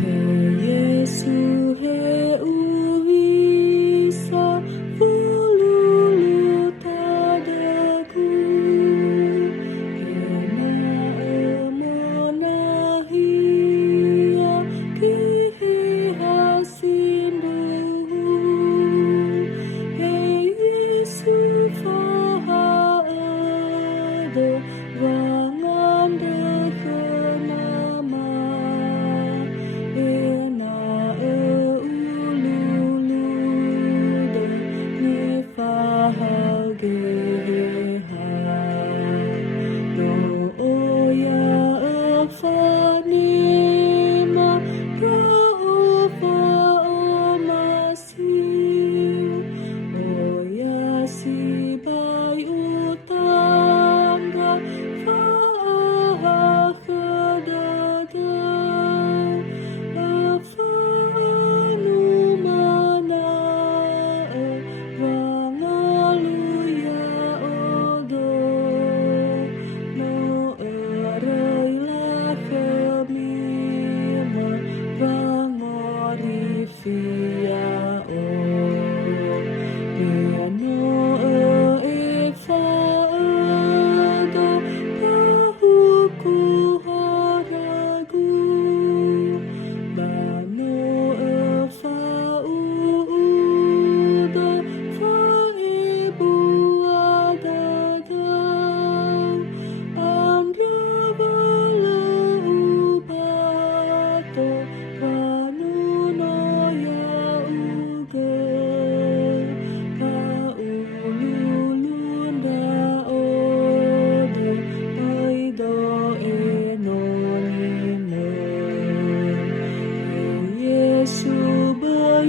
He Yesu he uwisa fululu tadaku he na emonahia kihi hasinduhu he Yesu fahaado wangan dekenama ena eululude nifahageha no oya efanima rofa omasiu oya sibai utangga faahkedada efanumana wangaluya odo no erailah kemima wangorifia o Piano efaado pahuku haragu Bano efauda faibu adadau Amdia bala ubato panunoya uge Paululunda ode aido enonime Yesu by